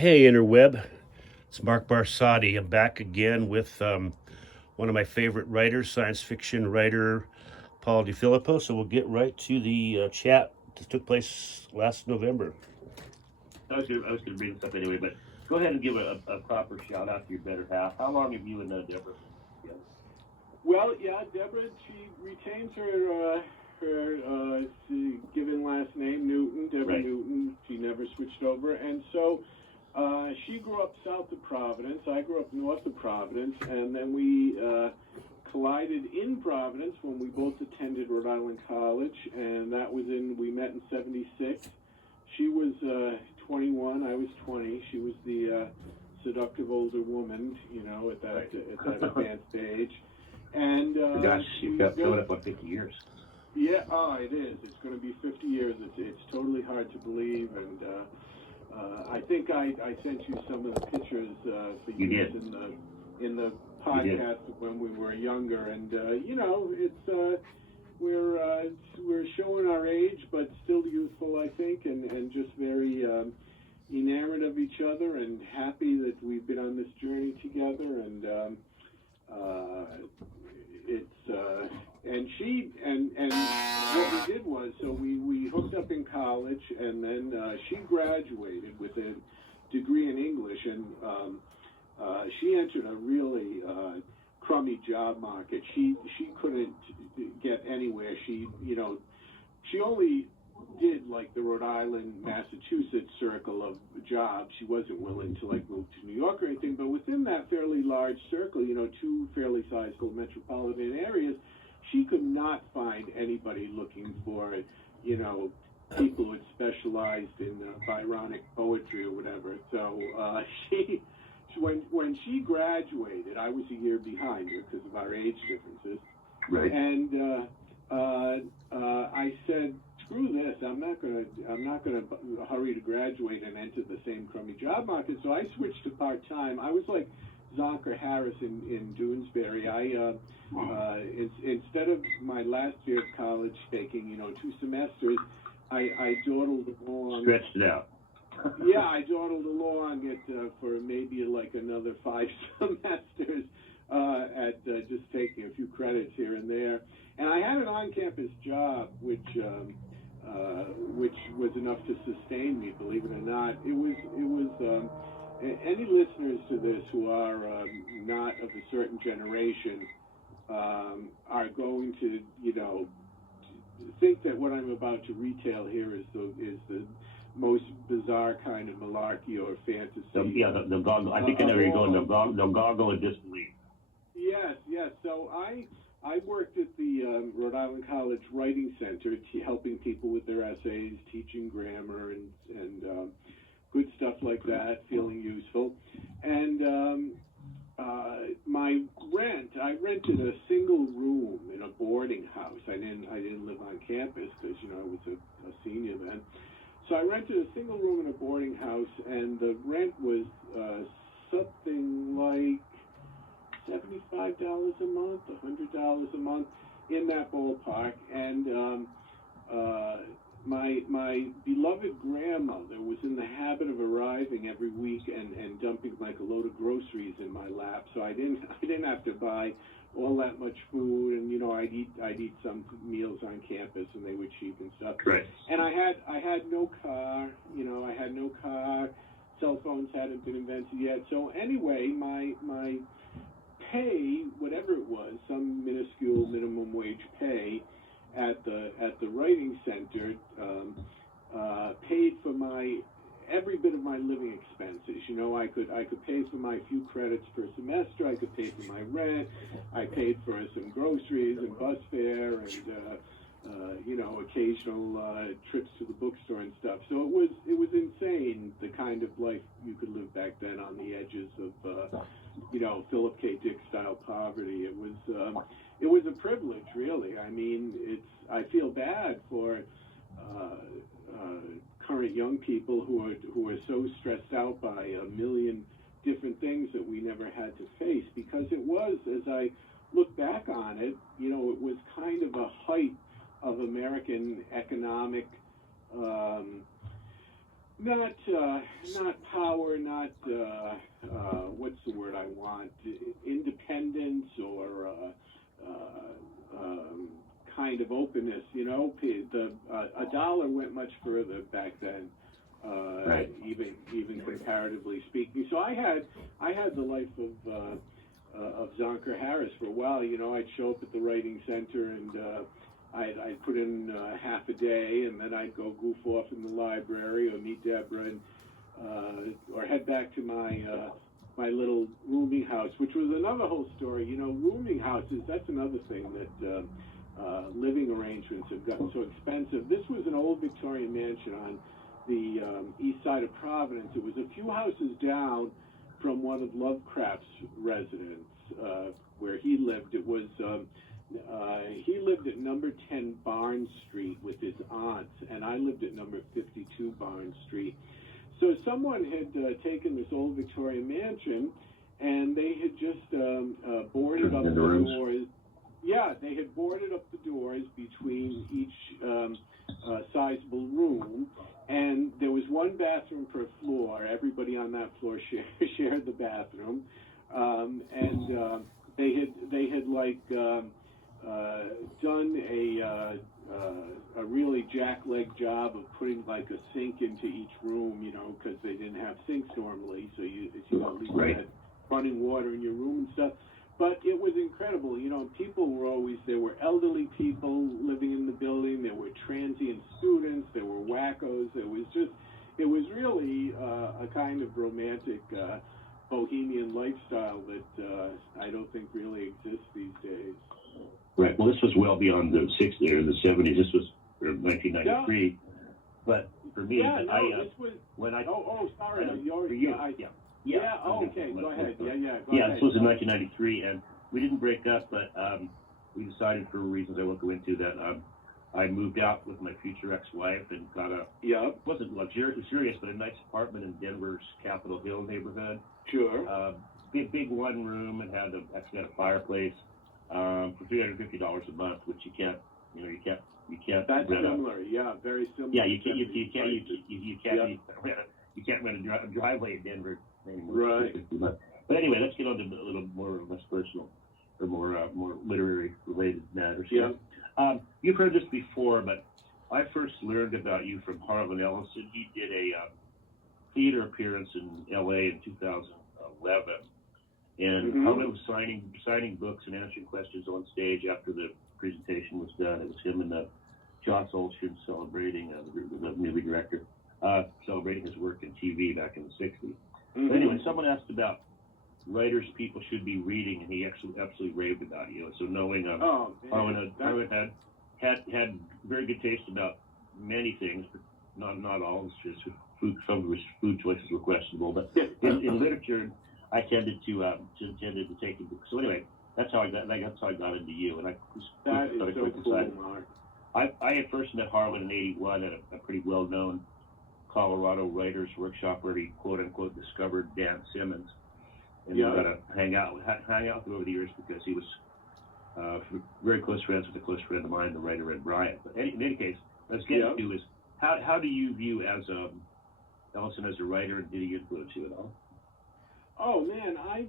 Hey, Interweb. It's Mark Barsati. I'm back again with one of my favorite writers, science fiction writer Paul DiFilippo. So we'll get right to the chat that took place last November. I was gonna bring this up anyway, but go ahead and give a proper shout out to your better half. How long have you and Deborah been together? Well, yeah, Deborah, she retains her given last name, Newton, Deborah Right. Newton. She never switched over. And so she grew up south of Providence. I grew up north of Providence. And then we collided in Providence when we both attended Rhode Island College. And that was we met in 76. She was 21, I was 20. She was the seductive older woman, at that advanced age. And Gosh, you've got coming up on 50 years. Yeah, it is. It's going to be 50 years. It's totally hard to believe, and I think I sent you some of the pictures for use in the podcast when we were younger, and it's we're showing our age, but still youthful, I think, and just very enamored of each other and happy that we've been on this journey together, and and what we did was, so we hooked up in college, and then she graduated with a degree in English, and she entered a really crummy job market. She couldn't get anywhere. She only did like the Rhode Island, Massachusetts circle of jobs. She wasn't willing to like move to New York or anything, but within that fairly large circle, two fairly sizable metropolitan areas, she could not find anybody looking for, people who had specialized in Byronic poetry or whatever. So when she graduated, I was a year behind her because of our age differences. Right. And I said, screw this, I'm not gonna hurry to graduate and enter the same crummy job market. So I switched to part-time. I was like Zonker Harris in Doonesbury. Instead of my last year of college taking 2 semesters, I dawdled along. Stretched it out. Yeah, I dawdled along for maybe like another 5 semesters at just taking a few credits here and there. And I had an on-campus job, which was enough to sustain me, believe it or not. It was any listeners to this who are not of a certain generation are going to, think that what I'm about to retail here is the most bizarre kind of malarkey or fantasy. The goggle. I think I know where you're going. The goggle of disbelief. Yes. So I worked at the Rhode Island College Writing Center, helping people with their essays, teaching grammar and good stuff like that, feeling useful. And my rent, I rented a single room in a boarding house. I didn't live on campus because I was a senior then. So I rented a single room in a boarding house, and the rent was something like $75 a month, $100 a month, in that ballpark. And my beloved grandmother was in the habit of arriving every week and dumping like a load of groceries in my lap, so I didn't have to buy all that much food, and I'd eat some meals on campus, and they were cheap and stuff. Right. And I had no car, I had no car. Cell phones hadn't been invented yet. So anyway, my pay, whatever it was, some minuscule minimum wage pay at the writing center, paid for every bit of my living expenses. I could pay for my few credits per semester. I could pay for my rent. I paid for some groceries and bus fare and occasional trips to the bookstore and stuff. So it was insane, the kind of life you could live back then on the edges of Philip K. Dick style poverty. It was a privilege, really. I mean, I feel bad for current young people who are so stressed out by a million different things that we never had to face, because it was, as I look back on it, it was kind of a height of American economic not power, not what's the word I want? Independence or kind of openness. You know, a dollar went much further back then. Right. Even comparatively speaking. So I had the life of Zonker Harris for a while. You know, I'd show up at the writing center and I'd put in half a day, and then I'd go goof off in the library or meet Deborah, and or head back to my little rooming house, which was another whole story. You know, rooming houses, that's another thing that living arrangements have gotten so expensive. This was an old Victorian mansion on the east side of Providence. It was a few houses down from one of Lovecraft's residents where he lived. It was he lived at number 10 Barnes Street with his aunts, and I lived at number 52 Barnes Street. So someone had taken this old Victorian mansion, and they had just boarded up the doors. Yeah, they had boarded up the doors between each sizable room, and there was one bathroom per floor. Everybody on that floor shared the bathroom, and they had like done a really jackleg job of putting like a sink into each room, you know, because they didn't have sinks normally, so you at least had running water in your room and stuff. But it was incredible, you know. People were always, there were elderly people living in the building, there were transient students, there were wackos. It was really a kind of romantic bohemian lifestyle that I don't think really exists these days. Right. Well, this was well beyond the 60s or the 70s. This was 1993. Yeah. But for me, this was when I sorry, for you, okay, go ahead. Go ahead. This was in 1993, and we didn't break up, but we decided for reasons I won't go into that. I moved out with my future ex-wife and got wasn't luxurious, but a nice apartment in Denver's Capitol Hill neighborhood. Sure. Big one room, and actually had a fireplace for $350 a month, which you can't. That's similar. Yeah, very similar. Yeah, you can't rent a driveway in Denver anymore. Right. But anyway, let's get on to a little more less personal or more literary related matters. Yeah. You've heard this before, but I first learned about you from Harlan Ellison. He did a theater appearance in L.A. in 2011, and Harlan was signing books and answering questions on stage after the presentation was done. It was him and Joss Olshin celebrating the movie director, celebrating his work in TV back in the 60s. But anyway, someone asked about writers people should be reading, and he absolutely raved about you. So knowing Harlan had very good taste about many things, but not all. It's just food. Some of his food choices were questionable, but in literature, I tended to take it. So anyway, that's how I got into you, and that is so cool, Mark. I had first met Harlan in '81 at a pretty well-known Colorado writers workshop where he quote unquote discovered Dan Simmons, and we got to hang out with him over the years because he was very close friends with a close friend of mine, the writer Ed Bryant. But in any case, what I was getting to is how do you view Ellison as a writer, and did he influence you at all? Oh man, I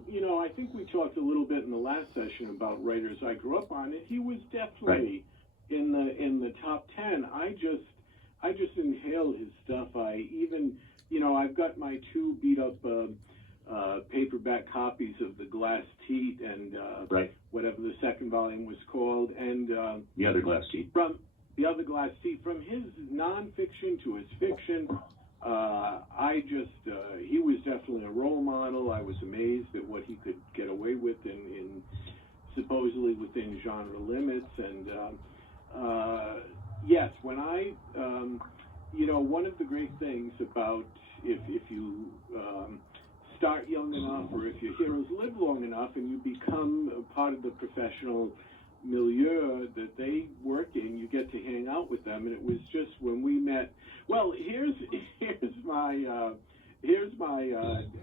think we talked a little bit in the last session about writers I grew up on, and he was definitely in the top 10. I just inhale his stuff. I've got my two beat up paperback copies of The Glass Teat and whatever the second volume was called, and The Other Glass Teat. From The Other Glass Teat, from his nonfiction to his fiction. He was definitely a role model. I was amazed at what he could get away with in supposedly within genre limits. And yes, when one of the great things about if you start young enough, or if your heroes live long enough and you become a part of the professional milieu that they work in, you get to hang out with them. And it was just when we met. Well, here's my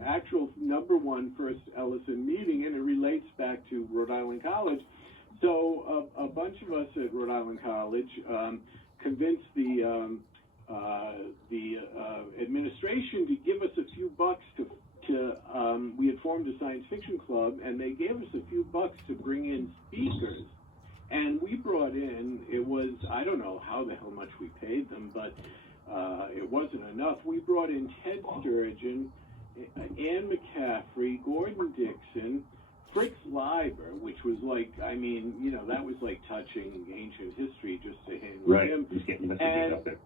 actual number one first Ellison meeting, and it relates back to Rhode Island College. So a bunch of us at Rhode Island College convinced the the administration to give us a few bucks to we had formed a science fiction club, and they gave us a few bucks to bring in speakers. And we brought in, it was, I don't know how the hell much we paid them, but it wasn't enough. We brought in Ted Sturgeon, Anne McCaffrey, Gordon Dixon, Fritz Leiber, which was like, I mean, you know, that was like touching ancient history just to hang with him. He's getting And up there.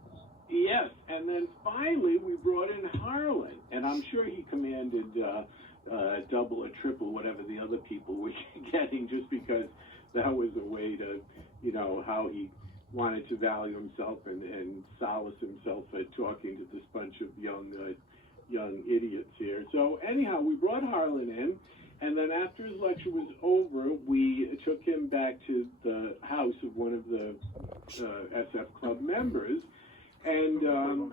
yes, and then finally we brought in Harlan, and I'm sure he commanded double or triple whatever the other people were getting, just because that was a way to, you know, how he wanted to value himself and solace himself at talking to this bunch of young idiots here. So anyhow, we brought Harlan in, and then after his lecture was over, we took him back to the house of one of the SF Club members, and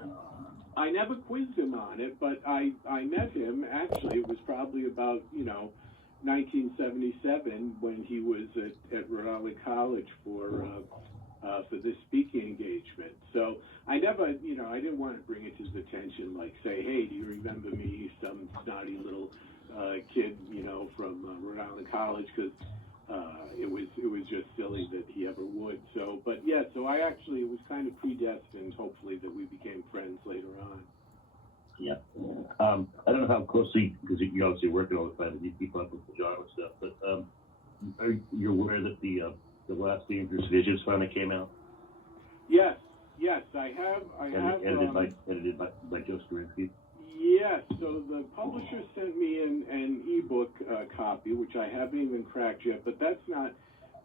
I never quizzed him on it, but I met him, actually, it was probably about, you know, 1977 when he was at Rhode Island College for this speaking engagement. So I never, you know, I didn't want to bring it to his attention, like say, hey, do you remember me, some snotty little kid, you know, from Rhode Island College, because it was just silly that he ever would. So, but yeah, so I actually, it was kind of predestined, hopefully, that we became friends later on. Yeah. I don't know how closely, because you're obviously working all the time, and you keep up with the genre stuff, but are you aware that the last Dangerous Visions finally came out? Yes, I have. Edited by Joe Straczynski. Yes, so the publisher sent me an ebook copy, which I haven't even cracked yet, but that's not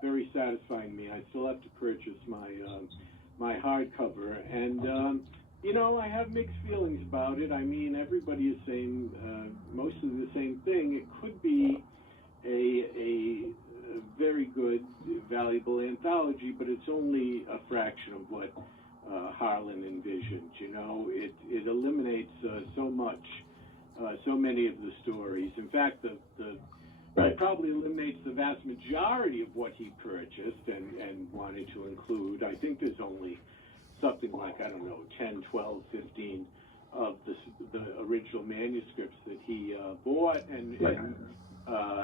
very satisfying me. I still have to purchase my hardcover, and you know, I have mixed feelings about it. I mean, everybody is saying mostly the same thing. It could be a very good, valuable anthology, but it's only a fraction of what Harlan envisioned. You know, it eliminates so much, so many of the stories. In fact, it probably eliminates the vast majority of what he purchased and wanted to include. I think there's only something like, I don't know, 10, 12, 15 of the original manuscripts that he bought, and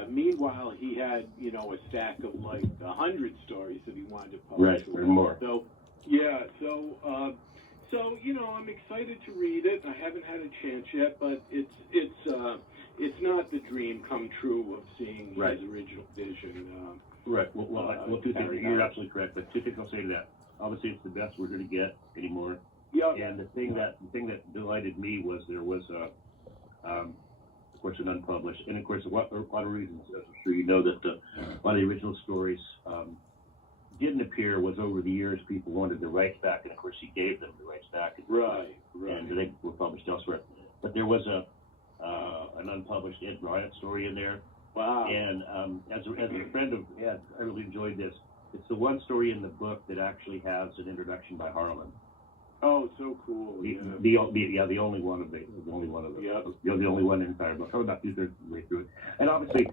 meanwhile he had, you know, a stack of like 100 stories that he wanted to publish. Right, or more. So yeah, so you know, I'm excited to read it. I haven't had a chance yet, but it's not the dream come true of seeing his original vision. Right. Well, two things. You're absolutely correct. But two things I'll say to that. Obviously, it's the best we're going to get anymore. Yeah. And the thing that delighted me was there was of course, an unpublished, and of course, a lot of reasons. As I'm sure you know, that a lot of the original stories didn't appear. Was over the years people wanted the rights back, and of course, he gave them the rights back. Right. And they were published elsewhere. But there was an unpublished Ed Bryant story in there. Wow. And as a friend of Ed, I really enjoyed this. It's the one story in the book that actually has an introduction by Harlan. Oh, so cool! The only one of them. Yep. The only one in the entire book. I'm about 2/3 of the way through it. And obviously,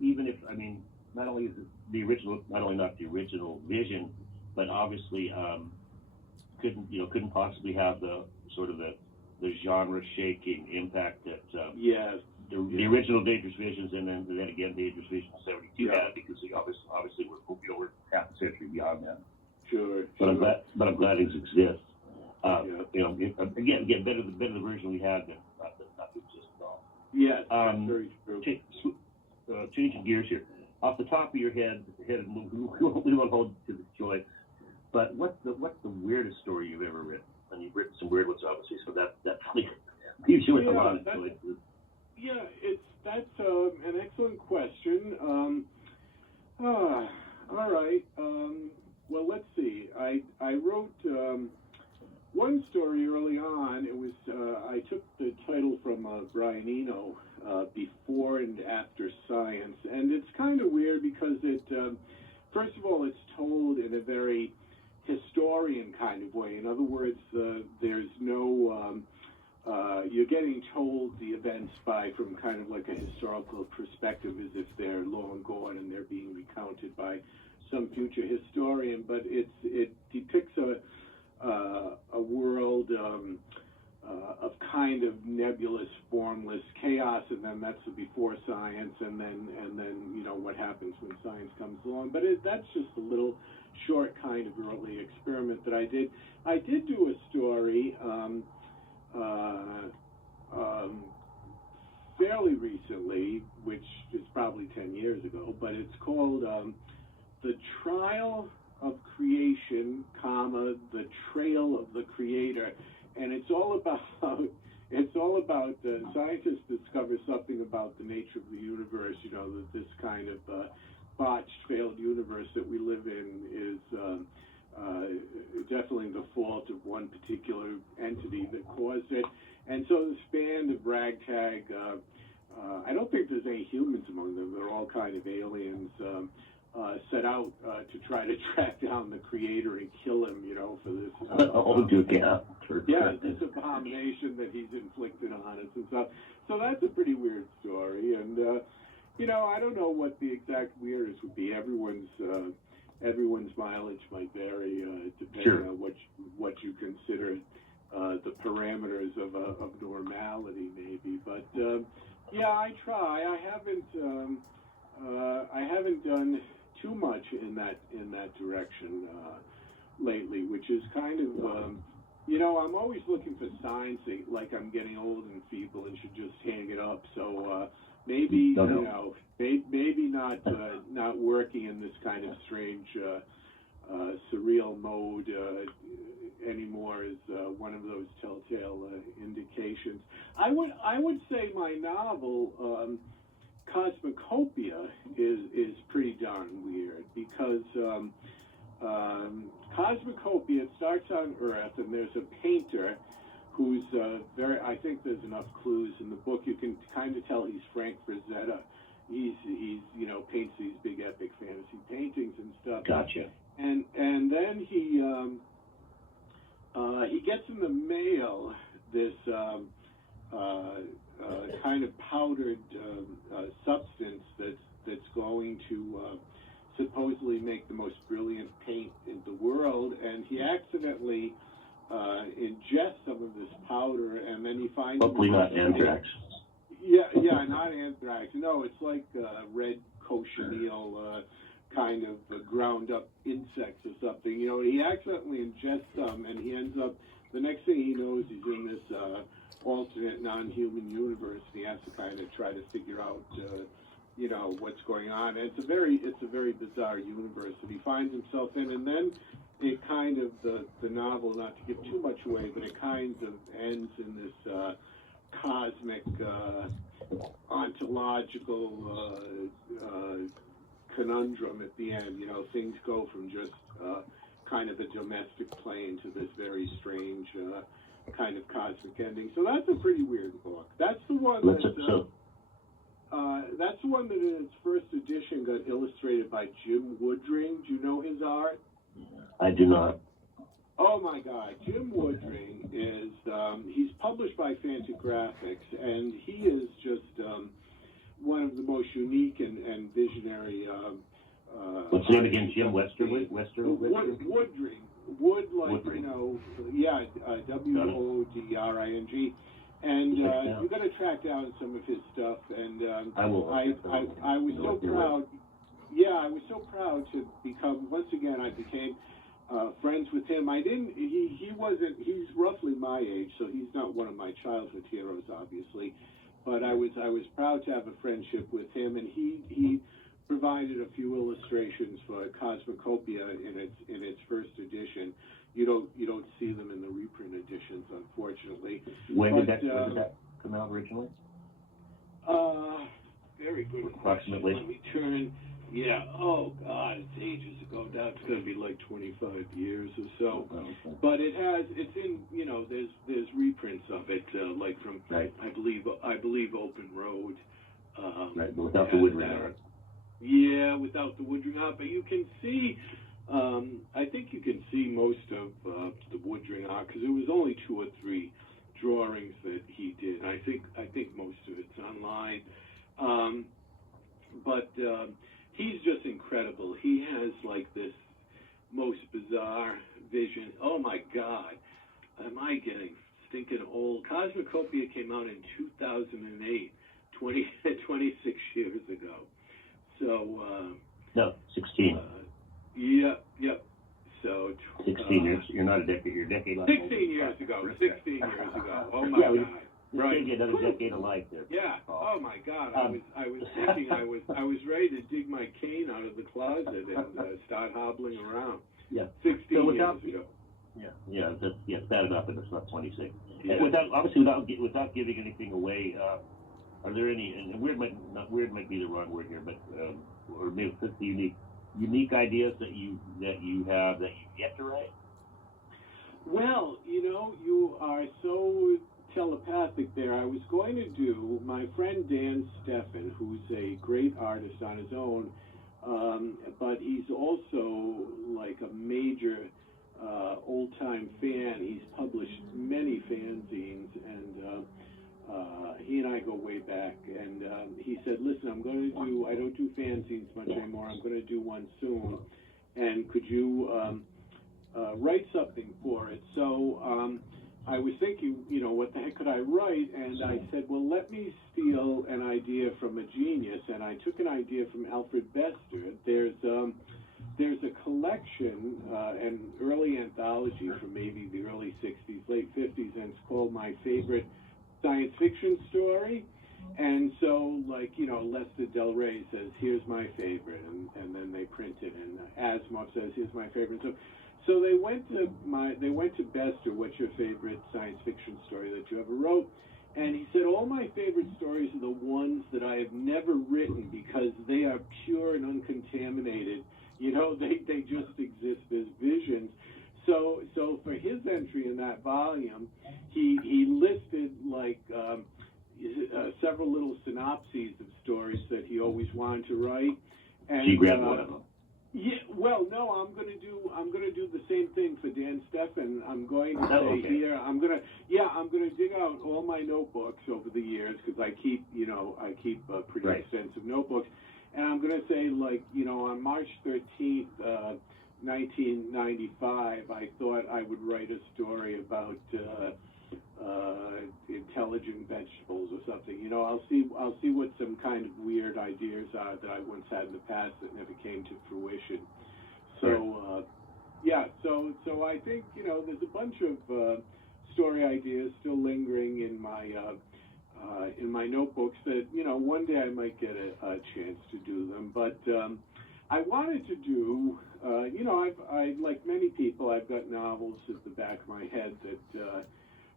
even if, I mean, not only is it the original, not only not the original vision, but obviously couldn't possibly have the sort of the genre-shaking impact that the original Dangerous Visions and then again Dangerous Visions 72 had, because obviously we're half a century beyond that. Sure. But I'm glad it exists. You know, again, better the version we had than not to exist at all. Yes, that's very true. Changing gears here, off the top of your head, we won't hold to the joy. But what's the weirdest story you've ever written? And you've written some weird ones, obviously, so that leaves you with a lot of choices. Yeah, that's an excellent question. All right. Well, let's see. I wrote one story early on. It was I took the title from Brian Eno, Before and After Science, and it's kind of weird because it, first of all, it's told in a very historian kind of way. In other words, there's no you're getting told the events from kind of like a historical perspective, as if they're long gone and they're being recounted by some future historian. But it depicts a world of kind of nebulous, formless chaos, and then that's before science, and then what happens when science comes along. But that's just a little short kind of early experiment that I did. I did do a story fairly recently, which is probably 10 years ago, but it's called The Trial of Creation, The Trail of the Creator, and it's all about scientists discover something about the nature of the universe. That this kind of botched, failed universe that we live in is definitely the fault of one particular entity that caused it. And so this band of ragtag, I don't think there's any humans among them. They're all kind of aliens. Set out to try to track down the creator and kill him, for this. This abomination that he's inflicted on us and stuff. So that's a pretty weird story, and I don't know what the exact weirdest would be. Everyone's mileage might vary depending on what you consider the parameters of normality, maybe. But I try. I haven't done too much in that direction lately, which is kind of I'm always looking for signs that, like, I'm getting old and feeble and should just hang it up. So maybe maybe not working in this kind of strange surreal mode anymore is one of those telltale indications. I would say my novel Cosmocopia is pretty darn weird, because Cosmocopia, it starts on Earth, and there's a painter who's I think there's enough clues in the book. You can kind of tell he's Frank Frazetta. He's paints these big epic fantasy paintings and stuff. Gotcha. And then he gets in the mail this kind of powdered substance that's going to supposedly make the most brilliant paint in the world, and he accidentally ingests some of this powder, and then he finds hopefully not anthrax. Yeah, not anthrax. No, it's like red cochineal kind of ground up insects or something. He accidentally ingests some, and he ends up, the next thing he knows, he's in this alternate non-human universe, and he has to kind of try to figure out what's going on. And it's a very bizarre universe that he finds himself in, and then it kind of, the novel, not to give too much away, but it kind of ends in this cosmic ontological conundrum at the end. Things go from just kind of a domestic plane to this very strange kind of cosmic ending. So that's a pretty weird book. That's the one that's the one that in its first edition got illustrated by Jim Woodring. Do you know his art? I do not. Oh my God, Jim Woodring is, he's published by Fantagraphics, and he is just one of the most unique and visionary. What's his name again? Jim Woodring. Wood, like, Woodring. Wodring. And you got to track down some of his stuff, and I will. I was so proud. Yeah, I was so proud to become, once again, I became friends with him. He wasn't, he's roughly my age, so he's not one of my childhood heroes, obviously, but I was proud to have a friendship with him, and he provided a few illustrations for Cosmocopia in its first edition. You don't see them in the reprint editions, unfortunately. When did that come out originally? Very good Approximately. question. Let me turn. Yeah. Oh God, it's ages ago. That's going to be like 25 years or so. Okay. But it's in. There's reprints of it, like from right. I believe Open Road. Right, but without the Woodring art. Yeah, without the Woodring art, but you can see. I think you can see most of the Woodring art, because it was only 2 or 3 drawings that he did. I think most of it's online. But he's just incredible. He has like this most bizarre vision. Oh my God, am I getting stinking old? Cosmocopia came out in 2008, 26 years ago. So, No, 16. Yep. So, 16 years. You're not a decade. You're a decade. 16 years ago. 16 years ago. Oh my God. Right. You another decade of life there. Yeah. Oh my God. I was thinking I was ready to dig my cane out of the closet and start hobbling around. Yeah. 16 so years ago. Yeah. It's bad enough that it's not 26. Yeah. Without giving anything away, are there any? And weird might be the wrong word here, but or maybe it's the unique ideas that you have that you yet to write? Well, you are so telepathic there. I was going to do my friend Dan Steffen, who's a great artist on his own, but he's also like a major old-time fan. He's published many fanzines, and he and I go way back. And he said, "Listen, I don't do fanzines much anymore. I'm going to do one soon. And could you write something for it?" So I was thinking, what the heck could I write? And I said, well, let me steal an idea from a genius. And I took an idea from Alfred Bester. There's a collection, an early anthology from maybe the early 60s, late 50s, and it's called My Favorite Science Fiction Story. And so, Lester Del Rey says, here's my favorite, and then they print it, and Asimov says, here's my favorite. So they went to Bester, what's your favorite science fiction story that you ever wrote? And he said, all my favorite stories are the ones that I have never written because they are pure and uncontaminated. They just exist as visions. So for his entry in that volume, he listed several little synopses of stories that he always wanted to write. And you grabbed one of them. Yeah, well, no, I'm gonna do the same thing for Dan Steffen. I'm going to say here, I'm gonna dig out all my notebooks over the years because I keep pretty extensive notebooks, and I'm gonna say on March 13th, 1995, I thought I would write a story about intelligent vegetables or something. I'll see what some kind of weird ideas are that I once had in the past that never came to fruition. So so I think there's a bunch of story ideas still lingering in my notebooks that one day I might get a chance to do them. But I wanted to do I like many people, I've got novels at the back of my head that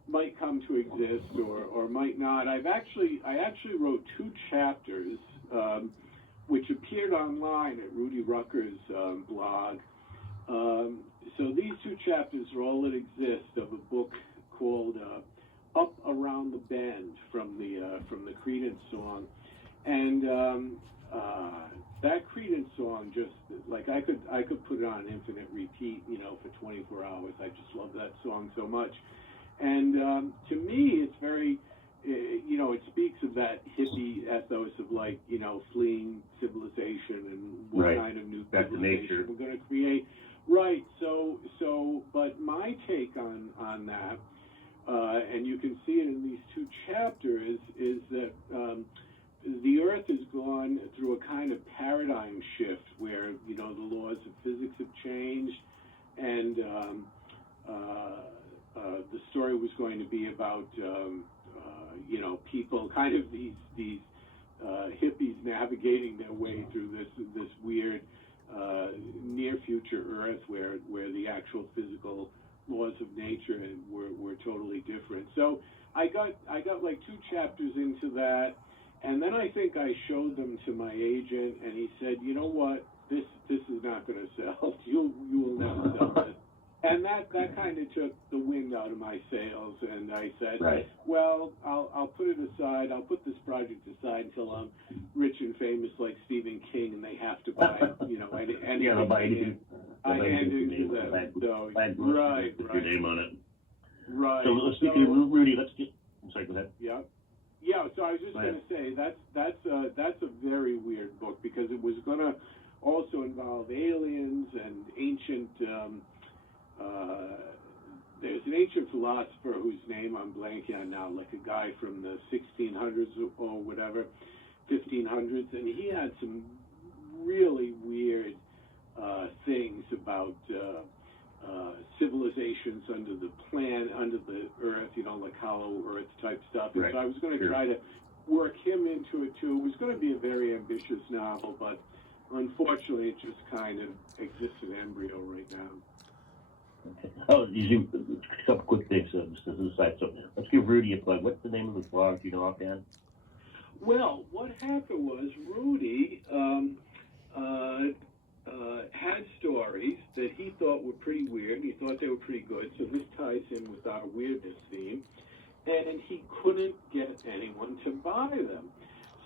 might come to exist or might not. I actually wrote 2 chapters which appeared online at Rudy Rucker's blog. So these 2 chapters are all that exist of a book called Up Around the Bend from the Creedence song. And that Creedence song, just like I could put it on infinite repeat, for 24 hours. I just love that song so much. And to me, it's very, it speaks of that hippie ethos of fleeing civilization and what kind of new civilization we're going to create. Right. So, but my take on that, and you can see it in these 2 chapters, is that the Earth has gone through a kind of paradigm shift where the laws of physics have changed, and the story was going to be about people, kind of these hippies navigating their way through this weird near future Earth where the actual physical laws of nature were totally different. So I got 2 chapters into that, and then I think I showed them to my agent, and he said, you know what, this is not going to sell. You will never sell this. And that kind of took the wind out of my sails, and I said, well, I'll put it aside. I'll put this project aside until I'm rich and famous like Stephen King, and they have to buy, anything. I hand it to them. So, right. Put your name on it. Right. So speaking of Rudy, I'm sorry, go ahead. Yeah. So I was just going to say that's a very weird book because it was going to also involve aliens and ancient. There's an ancient philosopher whose name I'm blanking on now, like a guy from the 1600s or whatever, 1500s, and he had some really weird things about civilizations under the earth, like hollow earth type stuff. And Right. so I was going to Sure. try to work him into it too. It was going to be a very ambitious novel, but unfortunately it just kind of exists in embryo right now. Oh, a couple quick things, just as a side. So let's give Rudy a plug. What's the name of his blog? Do you know offhand? Well, what happened was Rudy had stories that he thought were pretty weird, and he thought they were pretty good, so this ties in with our weirdness theme, and he couldn't get anyone to buy them.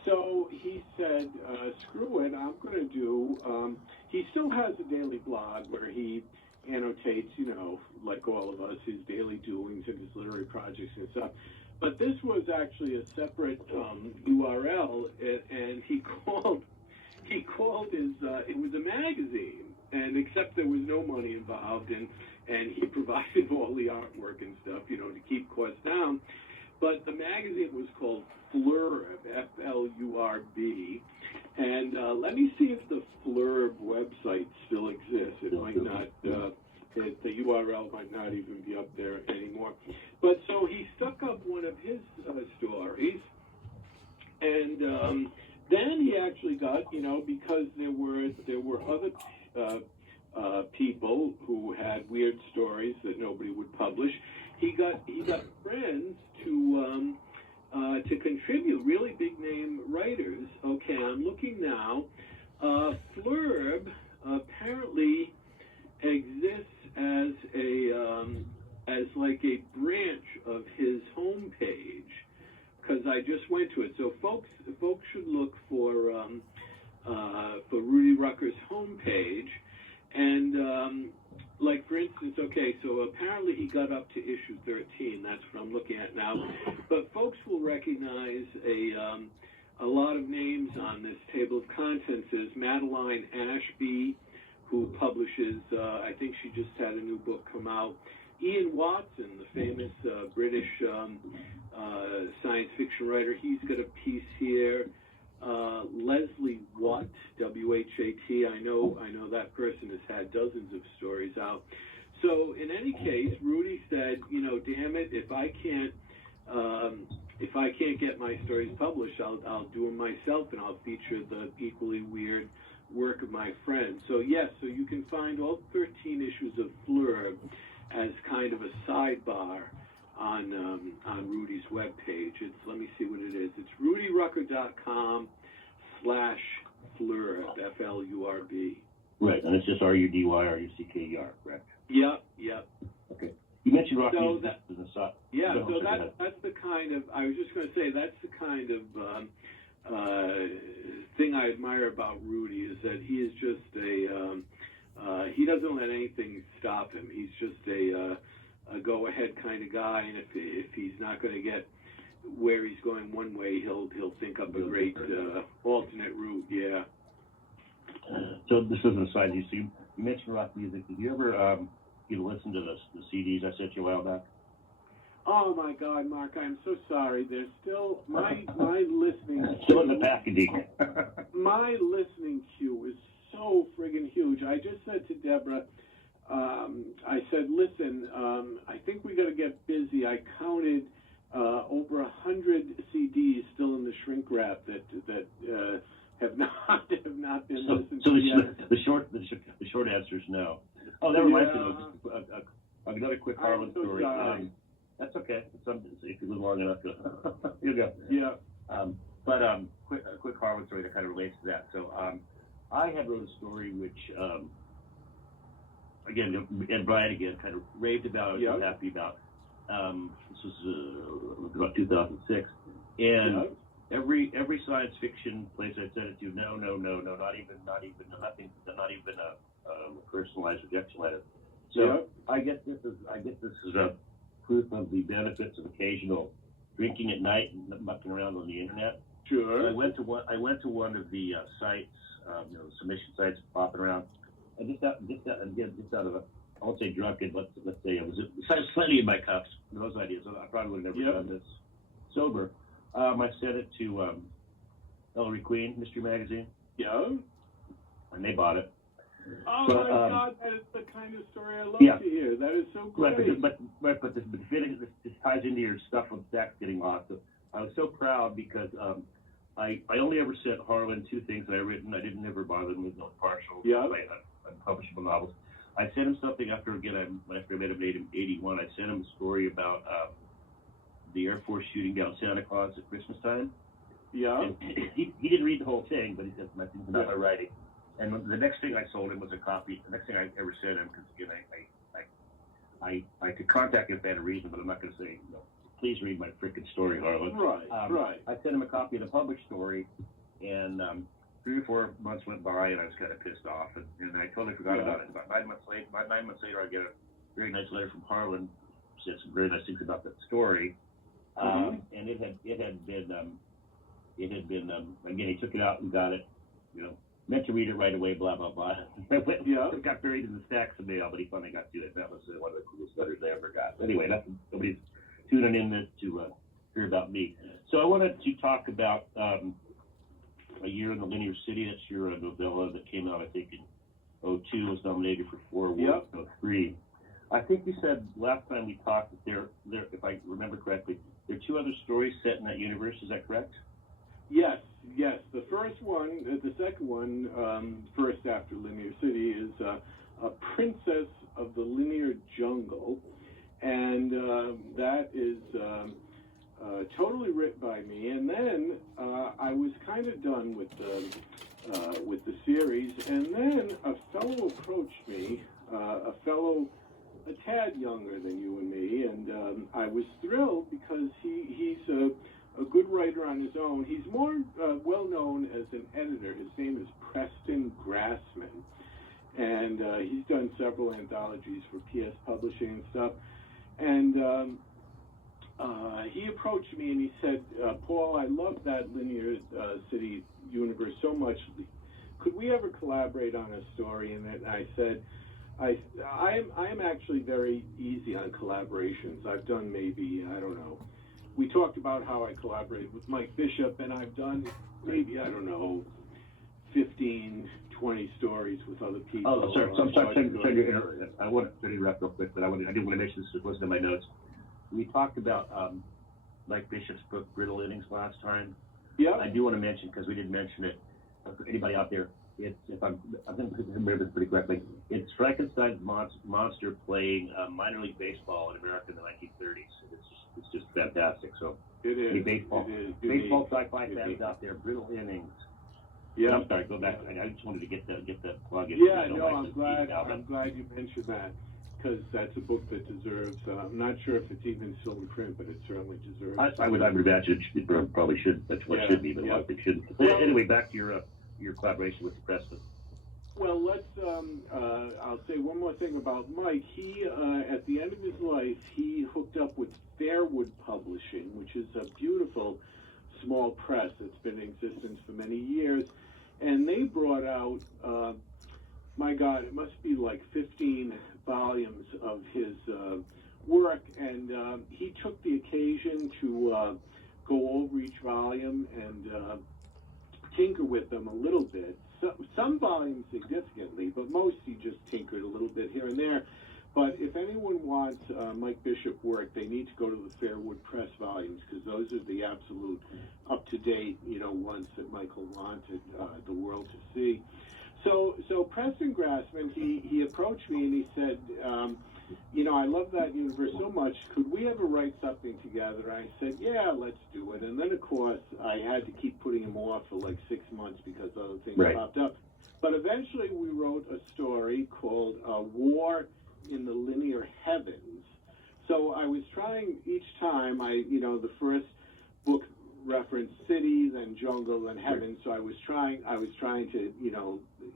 So he said, screw it, I'm going to do, he still has a daily blog where he annotates, like all of us, his daily doings and his literary projects and stuff. But this was actually a separate URL, and he called his, it was a magazine, and except there was no money involved, and he provided all the artwork and stuff, to keep costs down. But the magazine was called Flurb, F-L-U-R-B, and let me see if the Flurb website still exists. It might not, the URL might not even be up there anymore. But so he stuck up one of his stories, and then he actually got, because there were other people who had weird stories that nobody would publish. He got friends to contribute, really big name writers. Okay, I'm looking now. Flurb apparently exists as as like a branch of his homepage, because I just went to it. So folks should look for Rudy Rucker's homepage, and like for instance, okay, so apparently he got up to issue 13. That's what I'm looking at now. But folks will recognize a lot of names on this table of contents. Is Madeline Ashby, who publishes, I think she just had a new book come out. Ian Watson, the famous British science fiction writer, he's got a piece here. Leslie Watt, W-H-A-T, I know that person has had dozens of stories out. So in any case, Rudy said, damn it, if I can't get my stories published, I'll do them myself, and I'll feature the equally weird work of my friends. So yes, so you can find all 13 issues of Flurb as kind of a sidebar on Rudy's webpage. Let me see what it is. It's rudyrucker.com/Flurb, F-L-U-R-B. Right, and it's just R-U-D-Y-R-U-C-K-E-R, correct? Yep. Okay. You mentioned rock So music. that- in the so- Yeah, no, so sorry, that's the kind of, I was just going to say, that's the kind of thing I admire about Rudy, is that he is just he doesn't let anything stop him. He's just a go-ahead kind of guy, and if he's not going to get where he's going one way, he'll think up a great alternate route. Yeah. So this is an aside. You mentioned rock music. Did you ever listen to the CDs I sent you a while back? Oh my God, Mark, I'm so sorry. There's still my listening. Still in the packaging. My listening queue is so friggin' huge. I just said to Deborah, I said, listen, I think we got to get busy. I counted over 100 CDs still in the shrink wrap that have not been listened So to yet. the short answer is no. Oh, that reminds me of another quick Harlan so story. sorry. That's okay. If you live long enough, you'll go. Yeah. Quick Harlan story that kind of relates to that. So I had wrote a story which, again, and Brian again kind of raved about, Yep. was happy about. This was about 2006, and Yep. every science fiction place I sent it to, no, not even a personalized rejection letter. So Yep. I guess this is a proof of the benefits of occasional drinking at night and mucking around on the internet. Sure. So I went to one of the sites submission sites popping around. And just out of a, I won't say drunken, let's say it was slightly in my cups. Those ideas. I probably would have never done this sober. I sent it to Ellery Queen, Mystery Magazine. Yeah. And they bought it. Oh So, my God, that is the kind of story I love to hear. That is so great. But this ties into your stuff with sex getting lost. So I was so proud because I only ever sent Harlan 2 things that I written. I didn't ever bother him with no partial. Yeah. I'm publishable novels. I sent him something after I met him in 81. I sent him a story about the Air Force shooting down Santa Claus at Christmas time. Yeah. And he didn't read the whole thing, but he said my things about my writing. And the next thing I sold him was a copy. The next thing I ever sent him, because again, I could contact him if I had a reason, but I'm not going to say, please read my freaking story, Harlan. Right. I sent him a copy of the published story, and 3 or 4 months went by, and I was kind of pissed off, and I totally forgot about it. About 9 months later, I get a very nice letter from Harlan, said some very nice things about that story, and it had been again, he took it out and got it, meant to read it right away, blah, blah, blah. It got buried in the stacks of mail, but he finally got to it. That was one of the coolest letters I ever got. Anyway, nobody's tuning in to hear about me. So I wanted to talk about A Year in the Linear City. That's your novella that came out, I think, in 2002, was nominated for 4 awards, 3. I think you said last time we talked that there, if I remember correctly, there are 2 other stories set in that universe. Is that correct? Yes. The first one, the second one, first after Linear City, is a Princess of the Linear Jungle, and that is totally written by me. And then I was kind of done with the series, and then a fellow approached me, a fellow a tad younger than you and me, and I was thrilled because he's a good writer on his own. He's more well known as an editor. His name is Preston Grassman, and he's done several anthologies for PS Publishing and stuff. And he approached me and he said, Paul, I love that Linear City universe so much. Could we ever collaborate on a story in it? And I said, I'm actually very easy on collaborations. I've done maybe, I don't know, we talked about how I collaborated with Mike Bishop, and I've done maybe, I don't know, 15, 20 stories with other people. Oh, sorry. So I'm sorry to interrupt. I want to interrupt real quick, but I didn't want to mention this. It wasn't in my notes. We talked about Mike Bishop's book, Brittle Innings, last time. Yeah. I do want to mention, because we didn't mention it, for anybody out there, it's, if I'm going to remember this pretty correctly, it's Frankenstein's monster playing minor league baseball in America in the 1930s. It's just fantastic. So it is. Any baseball sci-fi fans out there, Brittle Innings. Yeah. I'm sorry. Go back. I just wanted to get that plug in. Yeah. No, I'm glad you mentioned that, because that's a book that deserves. I'm not sure if it's even still in print, but it certainly deserves. I would imagine it probably should. That's what it should be, but a lot of things shouldn't. Well, anyway, back to your collaboration with Preston. Well, let's. I'll say one more thing about Mike. He, at the end of his life, he hooked up with Fairwood Publishing, which is a beautiful small press that's been in existence for many years, and they brought out. My God, it must be like 15 volumes of his work, and he took the occasion to go over each volume and tinker with them a little bit. Some volumes significantly, but most he just tinkered a little bit here and there. But if anyone wants Mike Bishop work, they need to go to the Fairwood Press volumes, because those are the absolute up-to-date, ones that Michael wanted the world to see. So Preston Grassman, he approached me and he said, I love that universe so much. Could we ever write something together? I said, yeah, let's do it. And then, of course, I had to keep putting him off for like 6 months because other things popped up. But eventually we wrote a story called War in the Linear Heavens. So I was trying each time, the first book referenced city, then jungle, then heaven. So I was trying to,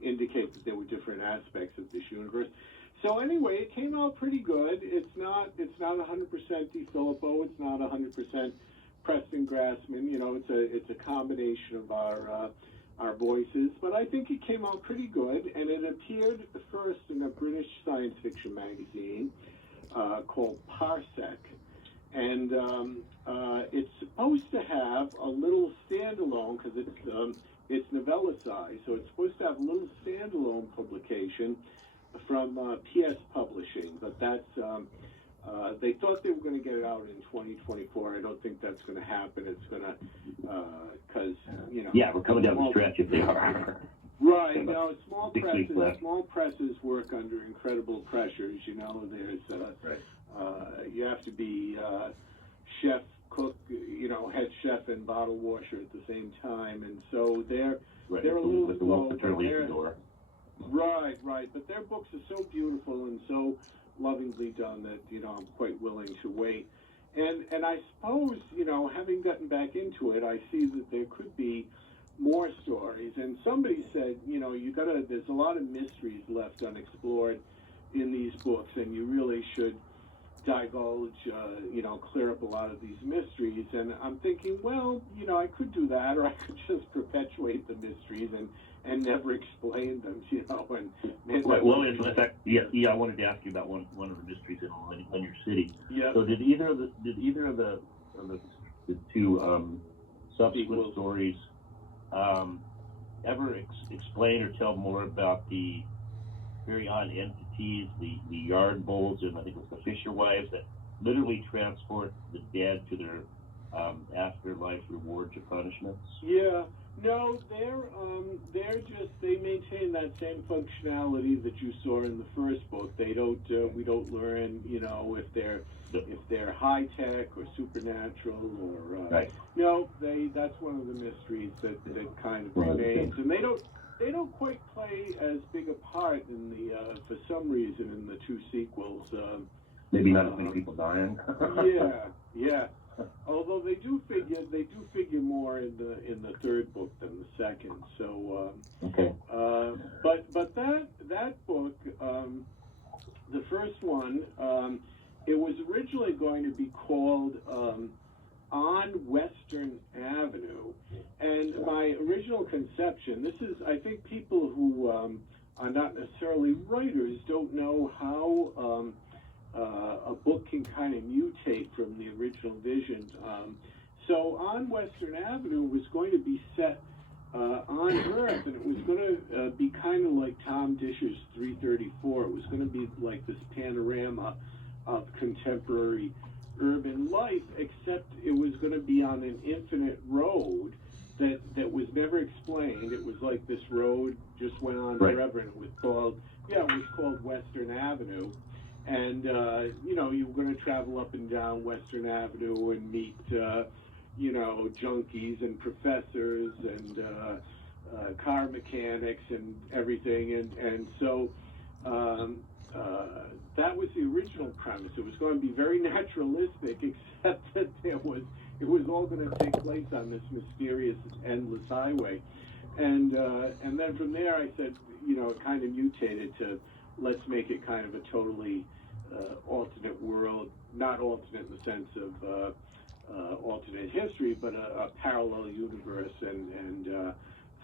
indicate that there were different aspects of this universe. So anyway, it came out pretty good. It's not 100% DiFilippo. It's not 100% Preston Grassman. It's a combination of our our voices, but I think it came out pretty good, and it appeared first in a British science fiction magazine called Parsec, and it's supposed to have a little standalone, because it's novella size, so it's supposed to have a little standalone publication from PS Publishing, but that's they thought they were going to get it out in 2024. I don't think that's going to happen. It's going to, because, you know. Yeah, we're coming down the stretch if they are. Right. No, small 6 weeks left. presses work under incredible pressures. You know, there's, you have to be chef, cook, you know, head chef and bottle washer at the same time. And so they're a little with the slow. wolf paternally at the door. Right. But their books are so beautiful and so lovingly done that, you know, I'm quite willing to wait. And I suppose, you know, having gotten back into it, I see that there could be more stories. And somebody said, you know, there's a lot of mysteries left unexplored in these books, and you really should divulge, you know, clear up a lot of these mysteries. And I'm thinking, well, you know, I could do that, or I could just perpetuate the mysteries and never explain them, you know. And well, in fact, yeah, I wanted to ask you about one of the mysteries in Linear City. Yeah. So did either of the two subsequent stories ever explain or tell more about the very odd entities, the yard bulls, and I think it was the Fisher wives, that literally transport the dead to their afterlife rewards or punishments? Yeah. No, they maintain that same functionality that you saw in the first book. They don't, we don't learn, you know, if they're high tech or supernatural or, right. No, that's one of the mysteries that kind of remains. And they don't quite play as big a part in the, for some reason, in the two sequels. Maybe not as many people dying. Yeah. Although they do figure more in the third book than the second. So, okay. But that book, the first one, it was originally going to be called On Western Avenue, and my original conception. This is, I think, people who are not necessarily writers don't know how. A book can kind of mutate from the original vision. So On Western Avenue was going to be set on Earth, and it was going to be kind of like Tom Disher's 334. It was going to be like this panorama of contemporary urban life, except it was going to be on an infinite road that was never explained. It was like this road just went on forever, and it was called Western Avenue. And, you know, you were going to travel up and down Western Avenue and meet, you know, junkies and professors and car mechanics and everything. And so that was the original premise. It was going to be very naturalistic, except that it was all going to take place on this mysterious, endless highway. And then from there I said, you know, it kind of mutated to, let's make it kind of a totally alternate world, not alternate in the sense of alternate history, but a parallel universe, and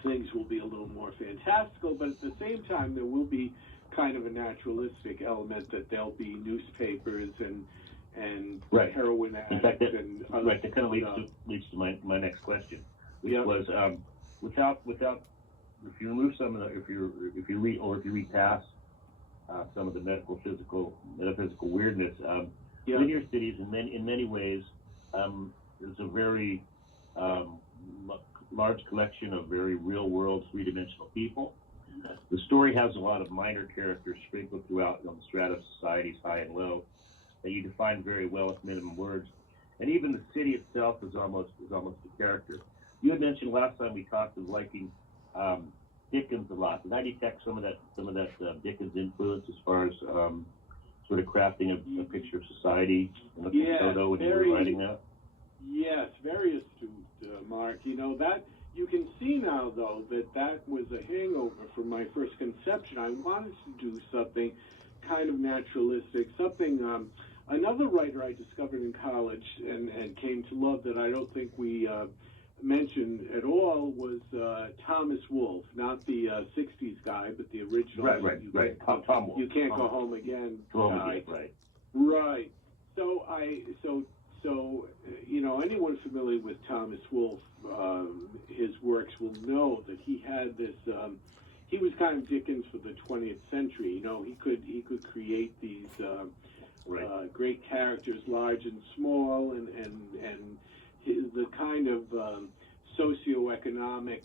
things will be a little more fantastical, but at the same time there will be kind of a naturalistic element, that there'll be newspapers and heroin addicts. In fact, and other that kind of leads to my next question, which was without if you remove some of the if you read past some of the metaphysical weirdness, Linear Cities in many ways is a very large collection of very real world three-dimensional people. The story has a lot of minor characters sprinkled throughout on the strata of societies, high and low, that you define very well with minimum words. And even the city itself is almost a character. You had mentioned last time we talked of liking Dickens a lot. Did I detect some of that Dickens influence as far as sort of crafting a picture of society and looking at Soto when you were writing that? Yes, very astute, Mark. You know, that you can see now, though, that was a hangover from my first conception. I wanted to do something kind of naturalistic, something. Another writer I discovered in college and came to love, that I don't think we mention at all was Thomas Wolfe, not the '60s guy, but the original. Right. Tom Wolfe. You can't go home again. Guy. Right. Right. So anyone familiar with Thomas Wolfe, his works will know that he had this. He was kind of Dickens for the 20th century. You know, he could create these great characters, large and small, and the kind of socioeconomic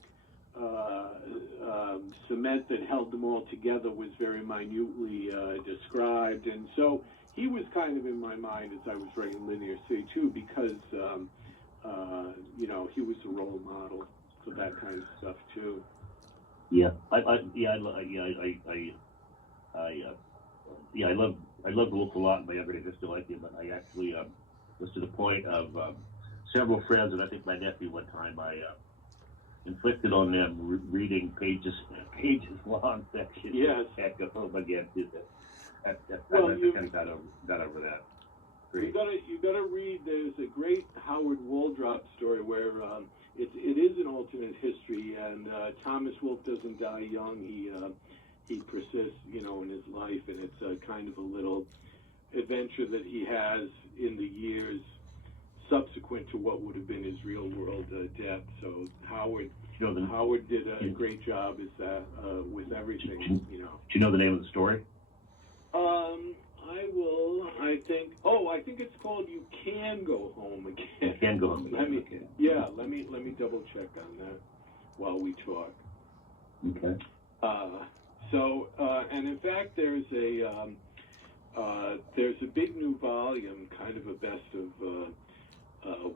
cement that held them all together was very minutely described, and so he was kind of in my mind as I was writing Linear C too, because he was a role model for that kind of stuff too. Yeah, I loved Wolf a lot in my younger days. I still like him, but I actually was to the point of several friends, and I think my nephew one time, I inflicted on them reading pages long sections. Yes. Can't go home again. I kind of got over that. Great. You gotta read. There's a great Howard Waldrop story where it is an alternate history, and Thomas Wolfe doesn't die young. He persists, in his life, and it's a kind of a little adventure that he has in the years subsequent to what would have been his real world death. So Howard did a great job with everything. Do you know the name of the story? I think it's called "You Can Go Home Again." You Can Go Home Again. Let me double check on that while we talk. Okay. And in fact, there's a big new volume, kind of a best of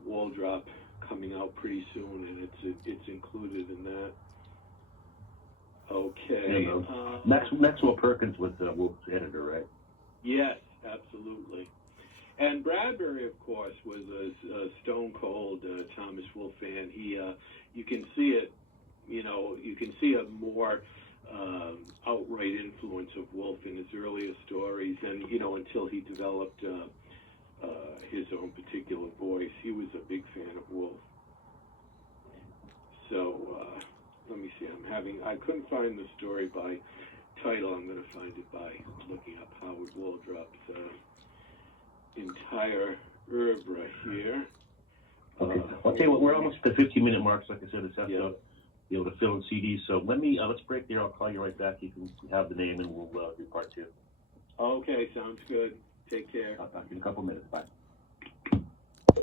Waldrop, coming out pretty soon, and it's included in that. Okay. Maxwell Perkins was Wolf's editor, right? Yes, absolutely. And Bradbury, of course, was a stone cold Thomas Wolfe fan. You can see it. You can see a more outright influence of Wolfe in his earlier stories, and until he developed his own particular voice, he was a big fan of Wolfe. So let me see. I couldn't find the story by title. I'm going to find it by looking up Howard Waldrop's entire oeuvre here. Okay. I'll tell you what. We're almost at the 15-minute mark. So like I said, it's have to be able to fill in CDs. So let's break there. I'll call you right back. You can have the name, and we'll do part two. Okay, sounds good. Take care. I'll talk to you in a couple minutes. Bye.